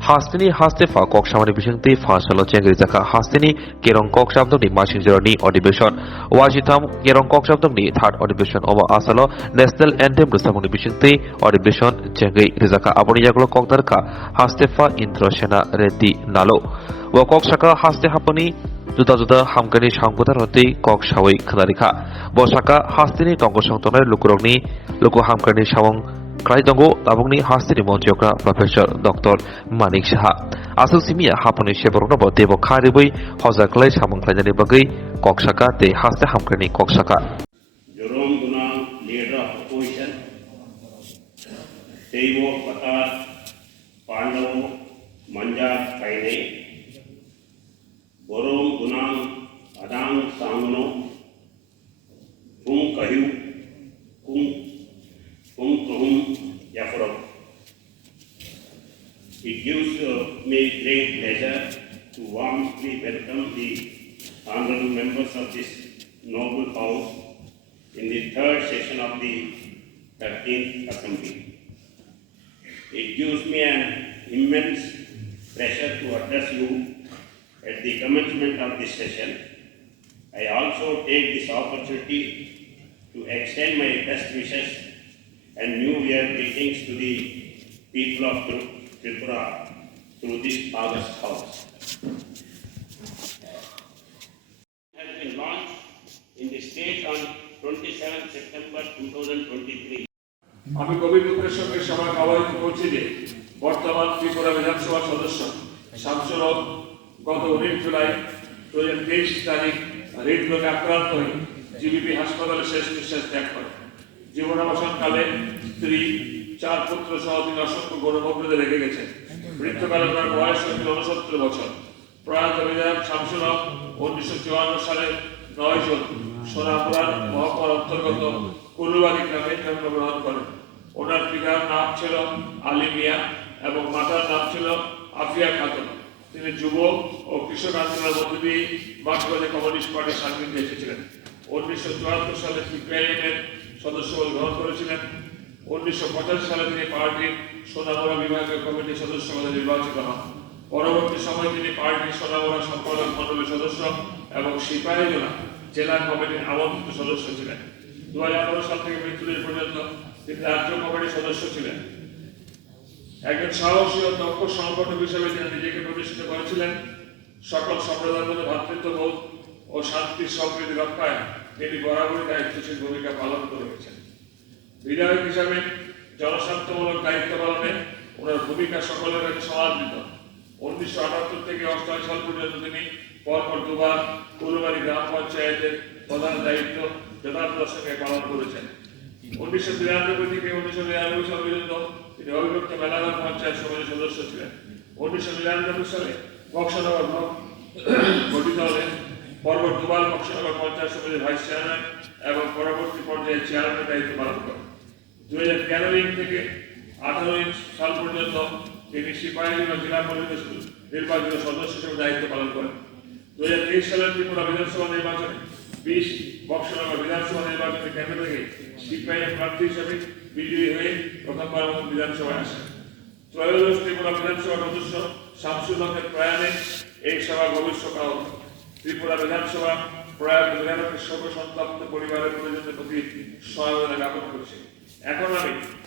Hastini Hastefa Koksamani Bishingti Fansalo Chengrizaka Hastini Kerong Koksabdoni Mashinjorni Audition Wajitam Kerong Koksabdoni Third Audition Over Asalo National Anthem Rusamuni Bishingti Audition Chengri Rizaka Aboniyaglo Kokdarka Hastefa Indrashena Reddy Nalo Wakokshaka Haste Haponi Juda Juda Hamkani Shamkutar Hoti Kok Shawai Khanarika Bosaka Hastini Tongosangtoner Lukuroni Luku Hamkani Shawang Kraidongo Tabongni Hastini Montiokra Professor Dr. Manik Shaha Asu Simia Haponi Sheborno Botebo Kharibui Hozaklai Samangklajani Bagai Koksaka Te Haste Hamkani Koksaka Jerome Gunang, leader of opposition, Teivo Patar, Pandavo, Manjar Kaine, Borom Gunang, Adang Sangno, Kung Kahiu, Kung Kuhum Yafro. It gives me great pleasure to warmly welcome the honorable members of this noble house in the third session of the 13th Assembly. It gives me an immense pleasure to address you at the commencement of this session. I also take this opportunity to extend my best wishes and New Year greetings to the people of Tripura through this August House. Has been launched in the state on 27 September 2023. আমি গভীর দুঃখের সঙ্গে সভায় আহ্বায়িত করছি যে বর্তমান ত্রিপুরা বিধানসভার সদস্য শামসুল হক গত 19 জুলাই 2023 তারিখ হৃদরোগে আক্রান্ত হয়ে জিবিপি হাসপাতালে শেষ নিঃশ্বাস ত্যাগ করেন। জীবনাবসানকালে স্ত্রী 4 পুত্র সহ তিনি অসংখ্য গৌরবপ্রদে রেখে গেছেন। মৃত্যুকালে তার বয়স হয়েছিল 69 বছর। প্রয়াত বিধায়ক শামসুল হক 1954 সালের 9 জুন সোনাপুরার মহকুমার অন্তর্গত কুলুবাড়ি গ্রামে জন্মগ্রহণ করেন। ওনার পিতার নাম ছিল আলী মিয়া এবং মাতার নাম ছিল আফিয়া খাতুন। তিনি যুব ও কৃষক আন্দোলনের মধ্য দিয়ে বাংলাদেশ কমিউনিস্ট পার্টির সান্নিধ্যে এসেছিলেন। 1974 সালে সিপিআইএম এর সদস্যপদ গ্রহণ করেছিলেন। 1985 সালে তিনি পার্টির সোনামুড়া বিভাগীয় কমিটির সদস্য পদে নির্বাচিত হন। পরবর্তী সময়ে তিনি পার্টির সোনামুড়া সম্পাদক মণ্ডলীর সদস্য এবং সিপাহীজলা জেলা কমিটির আমন্ত্রিত সদস্য ছিলেন। 2015 সাল থেকে মৃত্যুদিন পর্যন্ত তিনি রাজ্য কমিটির সদস্য ছিলেন। একজন সাহসী ও দক্ষ সংগঠক হিসেবে তিনি নিজেকে প্রতিষ্ঠিত করেছিলেন। সকল সম্প্রদায়ের মধ্যে ভ্রাতৃত্ববোধ ও শান্তি সম্প্রীতি রক্ষায় তিনি বরাবরই দায়িত্বশীল ভূমিকা পালন করে গেছেন। বিধায়ক হিসাবে জনস্বার্থমূলক দায়িত্ব পালনে ওনার ভূমিকা সকলের কাছে সমাদৃত। 1978 থেকে 88 সাল পর্যন্ত তিনি পরপর দুবার কুলুবাড়ি গ্রাম পঞ্চায়েতের প্রধান দায়িত্ব যথাযথতার সঙ্গে পালন করেছেন। 1993 থেকে 1999 সাল পর্যন্ত তিনি অবিভক্ত মেলাঘর পঞ্চায়েত সমিতির সদস্য ছিলেন। 1999 সালে বক্সনগর ব্লক গঠিত হলে পরপর দুবার বক্সনগর পঞ্চায়েত সমিতির ভাইস চেয়ারম্যান এবং পরবর্তী পর্যায়ে চেয়ারম্যানের দায়িত্ব পালন করেন। 2013 থেকে 18 সাল পর্যন্ত তিনি সিপাহীজলা জেলা পরিষদ নির্বাচিত সদস্য হিসেবে দায়িত্ব পালন করেন। 2023 সালের ত্রিপুরা বিধানসভা নির্বাচনে 20 বক্সনগর বিধানসভা নির্বাচনে কেন্দ্র থেকে সিপিআইএম প্রার্থী হিসেবে বিজয়ী হয়ে প্রথমবার বিধানসভায় আসেন। ত্রয়োদশ ত্রিপুরা বিধানসভা সদস্য শামসুল হকের প্রয়াণে এই সভা গভীর শোকাহত। ত্রিপুরা বিধানসভা প্রয়াত বিধায়কের শোক সন্তপ্ত পরিবারের পরিজনদের প্রতি সমবেদনা জ্ঞাপন করছে। এখন আমি